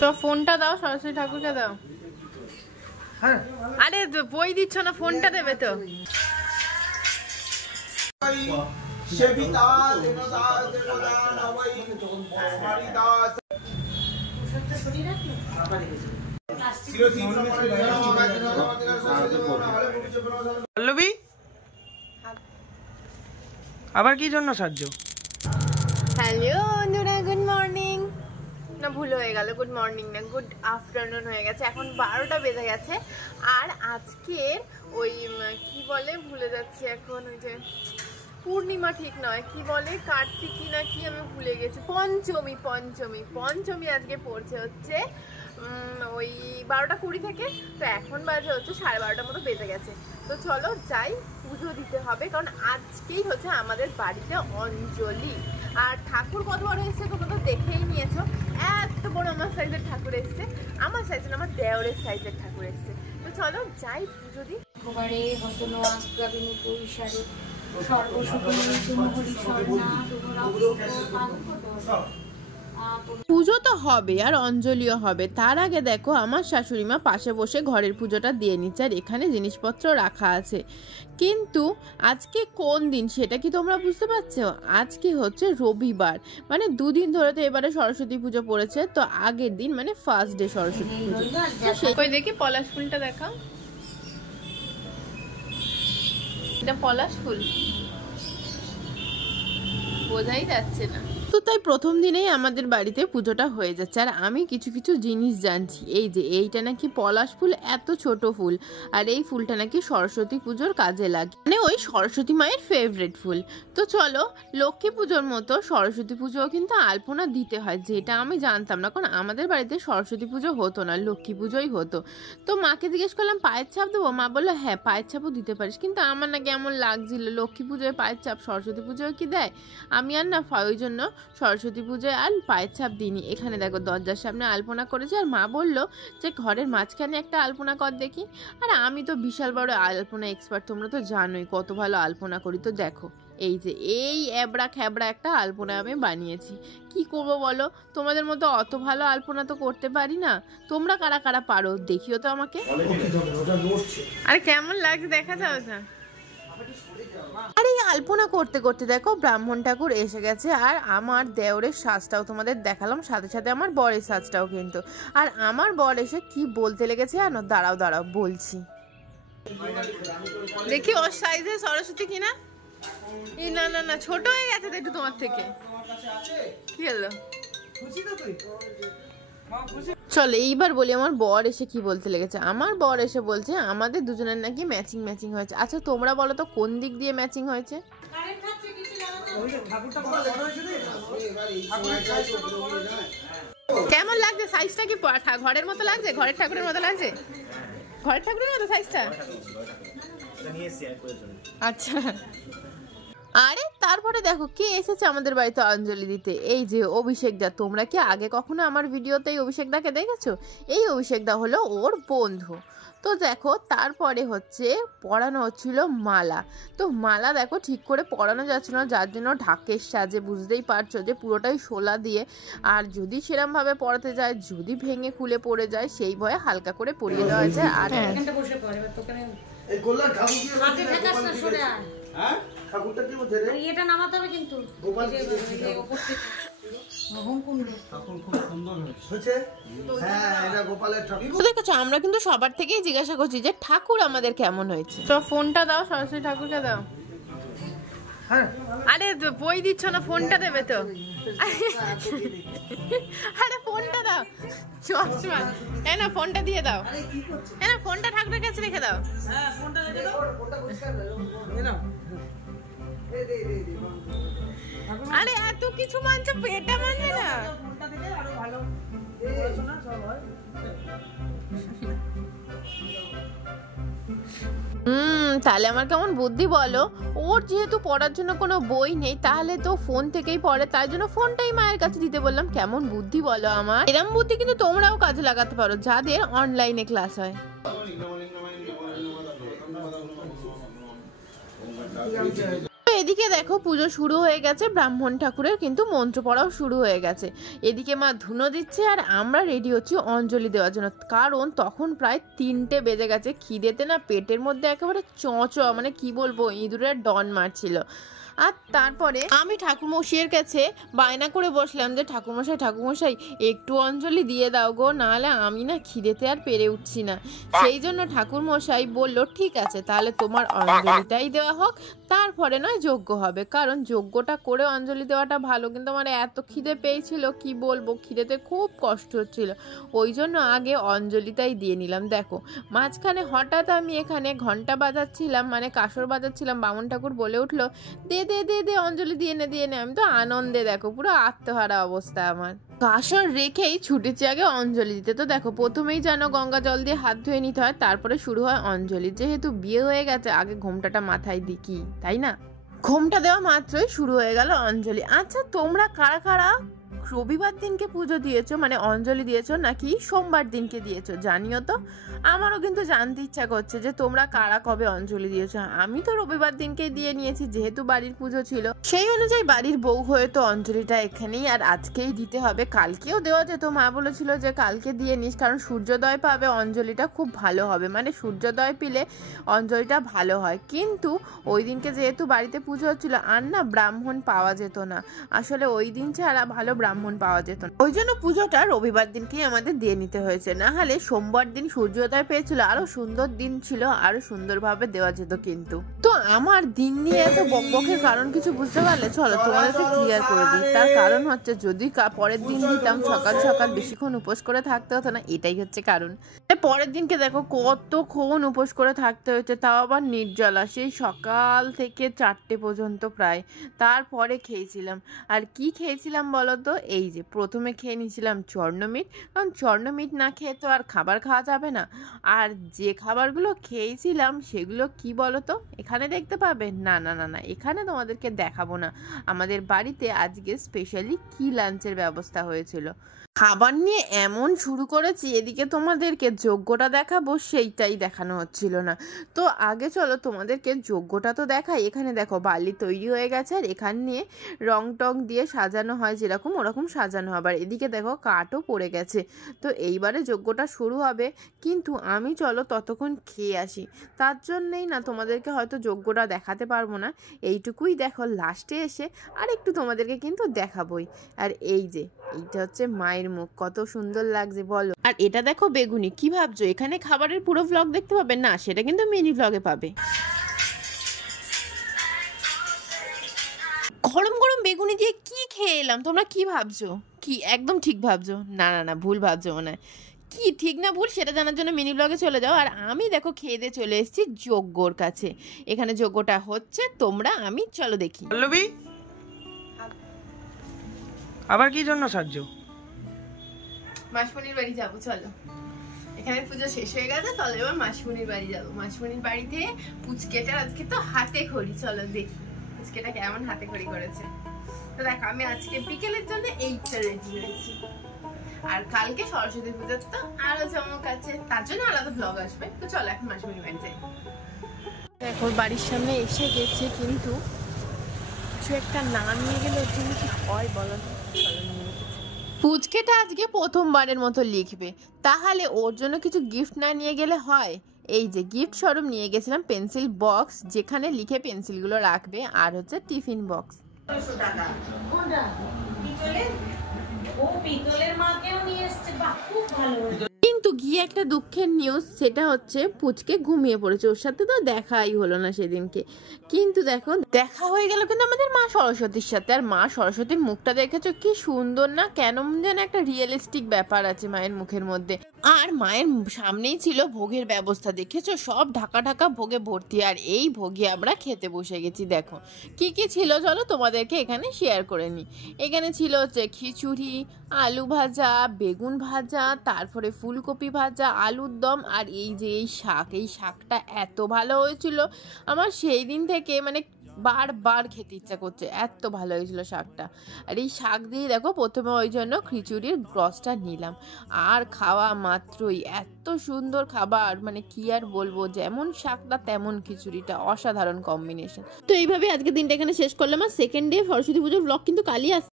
তো ফোনটা দাও, সরস্বতী ঠাকুরকে দাও। আরে বই দিচ্ছ না, ফোনটা দেবে তো। পল্লবী, আবার কি জন্য সাহায্য? হ্যালো বন্ধুরা, গুড মর্নিং। না, ভুল হয়ে গেল, গুড মর্নিং না, গুড আফটারনুন হয়ে গেছে। এখন 12টা বেজে গেছে। আর আজকের ওই কি বলে, ভুলে যাচ্ছি এখন, ওই যে পূর্ণিমা ঠিক নয়, কি বলে, কার্তিকী না কি, আমি ভুলে গেছি। পঞ্চমী পঞ্চমী পঞ্চমী আজকে পড়ছে হচ্ছে ওই 12:20 থেকে। তো এখন বাজে হচ্ছে 12:30 মতো বেজে গেছে। তো চলো যাই, পুজো দিতে হবে, কারণ আজকেই হচ্ছে আমাদের বাড়িতে অঞ্জলি। আর ঠাকুর কত বড় এসছে তোমরা তো দেখেই নিয়েছো। এত বড় আমার সাইজের ঠাকুর এসছে, আমার সাইজ না, আমার দেওরের সাইজের ঠাকুর এসছে। তো চলো যাই, পুজো দিই। একেবারে হতনো আজ্ঞাবিনু পরিসারে সর্বসুখ। পুজো তো হবে আর অঞ্জলিও হবে। তার আগে দেখো আমার শাশুড়ি মা পাশে বসে ঘরের পুজোটা দিয়ে নিচ্ছে, আর এখানে জিনিসপত্র রাখা আছে। কিন্তু আজকে কোন দিন সেটা কি তোমরা বুঝতে পারছো? আজকে হচ্ছে রবিবার, মানে দুদিন ধরে তো এবারে সরস্বতী পুজো পড়েছে। তো আগের দিন মানে ফার্স্ট ডে সরস্বতী পুজো। সেই দেখি পলাশ ফুলটা দেখাও, এটা পলাশ ফুল, বোঝাই যাচ্ছে না। তো তাই প্রথম দিনেই আমাদের বাড়িতে পুজোটা হয়ে যাচ্ছে। আর আমি কিছু কিছু জিনিস জানছি, এই যে এইটা নাকি পলাশ ফুল, এত ছোট ফুল, আর এই ফুলটা নাকি সরস্বতী পুজোর কাজে লাগে, মানে ওই সরস্বতী মায়ের ফেভারিট ফুল। তো চলো, লক্ষ্মী পুজোর মতো সরস্বতী পুজোও কিন্তু আলপনা দিতে হয়, যেটা আমি জানতাম না, কারণ আমাদের বাড়িতে সরস্বতী পুজো হতো না, লক্ষ্মী পুজোই হতো। তো মাকে জিজ্ঞেস করলাম পায়ের ছাপ দেবো, মা বললো হ্যাঁ পায়ের ছাপও দিতে পারিস। কিন্তু আমার না কেমন লাগছিল, লক্ষ্মী পুজোয় পায়ের ছাপ, সরস্বতী পুজোয় কি দেয়? আমি আর না ওই জন্য সরস্বতী পুজোয় আর পায়ের ছাপ দিইনি। এখানে দেখো দরজার সামনে আলপনা করেছে, আর মা বললো যে ঘরের মাঝখানে একটা আলপনা কর দেখি। আর আমি তো বিশাল বড় আলপনা এক্সপার্ট, তোমরা তো জানোই কত ভালো আলপনা করি। তো দেখো এই যে এই এবড়া খেবড়া একটা আলপনা আমি বানিয়েছি। কি করবো বলো, তোমাদের মতো অত ভালো আলপনা তো করতে পারি না। তোমরা কারা কারা পারো দেখিও তো আমাকে। আরে কেমন লাগছে দেখা যাও না। আর এই আলপনা করতে করতে দেখো ব্রাহ্মণ ঠাকুর এসে গেছে, আর আমার দেওরের সাজটাও তোমাদের দেখালাম, সাথে সাথে আমার বরের সাজটাও কিন্তু। আর আমার বর এসে কি বলতে লেগেছে জানো? দাঁড়াও দাঁড়াও বলছি, দেখি ওর সাইজে সরস্বতী কিনা। না না না, ছোট হয়ে গেছে তো একটু তোমার থেকে। কি হলো? চলো এইবার বলি আমার বর এসে কি বলতে লেগেছে। আমার বর এসে বলছে আমাদের দুজনের নাকি ম্যাচিং ম্যাচিং হয়েছে। আচ্ছা তোমরা বলো তো কোন দিক দিয়ে ম্যাচিং হয়েছে? কেমন লাগছে সাইজটা? কি ঘরের মতো লাগছে? ঘরের ঠাকুরের মতো লাগছে? ঘরের ঠাকুরের মতো সাইজটা? আচ্ছা। আরে তারপরে দেখো কে এসেছে আমাদের বাড়িতে অঞ্জলি দিতে, এই যে অভিষেক দা। তোমরা কি আগে কখনো আমার ভিডিওতে এই অভিষেক দাকে দেখেছো? এই অভিষেক দা হলো ওর বন্ধু। তো দেখো তারপরে হচ্ছে পরানো হচ্ছিল মালা। তো মালা দেখো ঠিক করে পরানো যাচ্ছিল না, যার জন্য ঢাকের সাজে, বুঝতেই পারছো যে পুরোটাই শোলা দিয়ে। আর যদি সেরম ভাবে পরাতে যায়, যদি ভেঙে খুলে পড়ে যায়, সেই ভয়ে হালকা করে পরিয়ে দেওয়া হয়েছে। আর এটা নামাতে হবে কিন্তু দেখেছো আমরা কিন্তু সবার থেকেই জিজ্ঞাসা করছি যে ঠাকুর আমাদের কেমন হয়েছে। তো ফোনটা দাও, সরস্বতী ঠাকুরকে দাও। আরে বই দিচ্ছ না, ফোনটা দেবে তো। আরে ফোনটা দাও, চশমা না, ফোনটা দিয়ে দাও। না ফোনটা ঠাকুরের কাছে রেখে দাও। আরে এত কিছু মানছে, পেটা মানবে না। তাহলে আমার কেমন বুদ্ধি বলো। ওর যেহেতু পড়ার জন্য কোনো বই নেই, তাহলে তো ফোন থেকেই পড়ে, তাই জন্য ফোনটাই মায়ের কাছে দিতে বললাম। কেমন বুদ্ধি বলো আমার। এরম বুদ্ধি কিন্তু তোমরাও কাজে লাগাতে পারো যাদের অনলাইনে ক্লাস হয়। এদিকে দেখো পুজো শুরু হয়ে গেছে, ব্রাহ্মণ ঠাকুরের কিন্তু মন্ত্র পড়াও শুরু হয়ে গেছে। এদিকে মা ধুনো দিচ্ছে আর আমরা রেডি হচ্ছি অঞ্জলি দেওয়ার জন্য, কারণ তখন প্রায় 3টে বেজে গেছে। খিদেতে না পেটের মধ্যে একেবারে মানে কি বলবো, ইঁদুরের ডন মারছিল। আর তারপরে আমি ঠাকুরমশাইয়ের কাছে বায়না করে বসলাম যে ঠাকুরমশাই একটু অঞ্জলি দিয়ে দাও গো, নাহলে আমি না খিদেতে আর পেরে উঠছি না। সেই জন্য ঠাকুরমশাই বলল ঠিক আছে তাহলে তোমার অঞ্জলিটাই দেওয়া হোক, তারপরে নয় যজ্ঞ হবে, কারণ যজ্ঞটা করে অঞ্জলি দেওয়াটা ভালো। কিন্তু আমার এত খিদে পেয়েছিল কি বলবো, খিদেতে খুব কষ্ট হচ্ছিল, ওই জন্য আগে অঞ্জলিটাই দিয়ে নিলাম। দেখো মাঝখানে হঠাৎ আমি এখানে ঘন্টা বাজাচ্ছিলাম, মানে কাসর বাজাচ্ছিলাম, বামুন ঠাকুর বলে উঠলো দে দে দে দে অঞ্জলি দিয়ে নে। আমি তো আনন্দে দেখো পুরো আত্মহারা অবস্থা আমার। কাসর রেখেই ছুটেছি আগে অঞ্জলি দিতে। তো দেখো প্রথমেই যেন গঙ্গা জল দিয়ে হাত ধুয়ে নিতে হয়, তারপরে শুরু হয় অঞ্জলি। যেহেতু বিয়ে হয়ে গেছে আগে ঘোমটাটা মাথায় দিই কি, তাই না? ঘোমটা দেওয়া মাত্রই শুরু হয়ে গেল অঞ্জলি। আচ্ছা তোমরা কারা কারা রবিবার দিনকে পুজো দিয়েছো, মানে অঞ্জলি দিয়েছো, নাকি সোমবার দিনকে দিয়েছো জানিও তো। আমারও কিন্তু জানতে ইচ্ছা করছে যে তোমরা কারা কবে অঞ্জলি দিয়েছো। আমি তো রবিবার দিনকেই দিয়ে নিয়েছি, যেহেতু বাড়ির পুজো ছিল সেই অনুযায়ী বাড়ির বউ হয়ে তো অঞ্জলিটা এখানেই আর আজকেই দিতে হবে। কালকেও দেওয়া যেত, মা বলেছিল যে কালকে দিয়ে নিস, কারণ সূর্যোদয় পাবে অঞ্জলিটা খুব ভালো হবে, মানে সূর্যোদয় পেলে অঞ্জলিটা ভালো হয়। কিন্তু ওই দিনকে যেহেতু বাড়িতে পুজো হচ্ছিল আর না ব্রাহ্মণ পাওয়া যেত না, আসলে ওই দিন ছাড়া ভালো ব্রাহ্মণ পাওয়া যেত না, ওই জন্য পুজোটা রবিবার দিনকেই আমাদের দিয়ে নিতে হয়েছে। না হলে সোমবার দিন সূর্যোদয় পেয়েছিল, আরো সুন্দর দিন ছিল, আরো সুন্দরভাবে দেওয়া যেত। কিন্তু তো আমার দিন নিয়ে এত বকবকের কারণ কিছু বুঝতে পারলে চলো তোমাদেরকে ক্লিয়ার করে দিই। তার কারণ হচ্ছে যদি পরের দিন দিতাম সকাল সকাল বেশিক্ষণ উপোস করে থাকতে হতো না, এটাই হচ্ছে কারণ। পরের দিনকে দেখো কতক্ষণ উপোস করে থাকতে হয়েছে, তাও আবার নির্জলা, সেই সকাল থেকে 4টে পর্যন্ত প্রায়। তারপরে খেয়েছিলাম, আর কি খেয়েছিলাম বলো তো, এই যে প্রথমে খেয়ে নিয়েছিলাম চর্ণমিট, কারণ চর্ণমিট না খেয়ে তো আর খাবার খাওয়া যাবে না। আর যে খাবারগুলো খেয়েছিলাম সেগুলো কি বলো তো, এখানে দেখতে পাবে না, এখানে তোমাদেরকে দেখাবো না। আমাদের বাড়িতে আজকে স্পেশালি কি লাঞ্চের ব্যবস্থা হয়েছিল, খাবার নিয়ে এমন শুরু করেছি, এদিকে তোমাদেরকে যজ্ঞটা দেখাবো সেইটাই দেখানো হচ্ছিল না। তো আগে চলো তোমাদেরকে যজ্ঞটা তো দেখাই। এখানে দেখো বালি তৈরি হয়ে গেছে, আর এখানে রং টং দিয়ে সাজানো হয় যেরকম ওরকম সাজানো হবে। আর এদিকে দেখো কাঠও পড়ে গেছে। তো এইবারে যজ্ঞটা শুরু হবে, কিন্তু আমি চলো ততক্ষণ খেয়ে আসি, তার জন্যেই না তোমাদেরকে হয়তো যজ্ঞটা দেখাতে পারবো না। এইটুকুই দেখো, লাস্টে এসে আর একটু তোমাদেরকে কিন্তু দেখাবোই। আর এই যে এইটা হচ্ছে মায়ের মুখ, কত সুন্দর লাগছে বলো। আর এটা দেখো বেগুনি, কি ভাবছো এখানে খাবারের পুরো ভ্লগ দেখতে পাবে না, সেটা কিন্তু মিনি ভ্লগে পাবে। গরম গরম বেগুনি দিয়ে কি খেয়ে এলাম, তোমরা কি ভাবছো? কি একদম ঠিক ভাবছো? না ভুল ভাবছো মনে হয়। কি ঠিক না ভুল সেটা জানার জন্য মিনি ব্লগে চলে যাও। আর আমি দেখো খেয়ে দিয়ে চলে এসেছি যজ্ঞর কাছে, এখানে যজ্ঞটা হচ্ছে, আমি চলো দেখি। পল্লবী আবার কি জন্য সাহায্য? মাসমণির বাড়ি যাবো, চলো। এখানে পুজো শেষ হয়ে গেছে, চলো এবার মাসমণির বাড়ি যাবো। মাসমণির বাড়িতে পুচকেটা আজকে তো হাতে খড়ি, চলো দেখি পুচকেটা কেমন হাতে খড়ি করেছে। তো দেখো আমি আজকে বিকেলের জন্য এইটা রেডি হয়েছি, আর কালকে সরস্বতী পুজোর তো আরো চমক আছে, তার জন্য আলাদা ব্লগ আসবে। তো চলো এখন মাসমণির বাড়ি যাই। দেখো বাড়ির সামনে এসে গেছে, কিন্তু কিছু একটা না নিয়ে গেলে ওর জন্য কি হয় বলো তো। পুচকেটা আজকে প্রথমবারের মতো লিখবে, তাহলে ওর জন্য কিছু গিফট না নিয়ে গেলে হয়। এই যে গিফট স্বরূপ নিয়ে গেছিলাম পেন্সিল বক্স, যেখানে লিখে পেন্সিলগুলো রাখবে, আর হচ্ছে টিফিন বক্স। কিন্তু গিয়ে একটা দুঃখের নিউজ, সেটা হচ্ছে পুচকে ঘুমিয়ে পড়েছে, ওর সাথে তো দেখাই হলো না সেদিনকে। কিন্তু দেখো দেখা হয়ে গেল কিন্তু আমাদের মা সরস্বতীর সাথে। আর মা সরস্বতীর মুখটা দেখেছো কি সুন্দর না, কেমন যেন একটা রিয়েলিস্টিক ব্যাপার আছে মায়ের মুখের মধ্যে। আর মায়ের সামনেই ছিল ভোগের ব্যবস্থা, দেখেছো সব ঢাকা ঢাকা ভোগে ভর্তি। আর এই ভোগে আমরা খেতে বসে গেছি। দেখো কি কি ছিল চলো তোমাদেরকে এখানে শেয়ার করে নিই। এখানে ছিল হচ্ছে খিচুড়ি, আলু ভাজা, বেগুন ভাজা, তারপরে ফুলকপি ভাজা, আলুর দম, আর এই যে এই শাক, এই শাকটা এত ভালো হয়েছিল। আমার সেই দিন থেকে মানে বারবার খেতে ইচ্ছা করছে, এত ভালো হয়েছিল শাকটা। আর এই শাক দিয়ে দেখো প্রথমে ওই জন্য খিচুড়ির গ্রসটা নিলাম, আর খাওয়া মাত্রই এত সুন্দর খাবার, মানে কি আর বলবো, যেমন শাকটা তেমন খিচুড়িটা, অসাধারণ কম্বিনেশন। তো এইভাবে আজকে দিনটা এখানে শেষ করলাম। আর সেকেন্ড ডে সরস্বতী পুজোর ব্লগ কিন্তু কালই আসছে।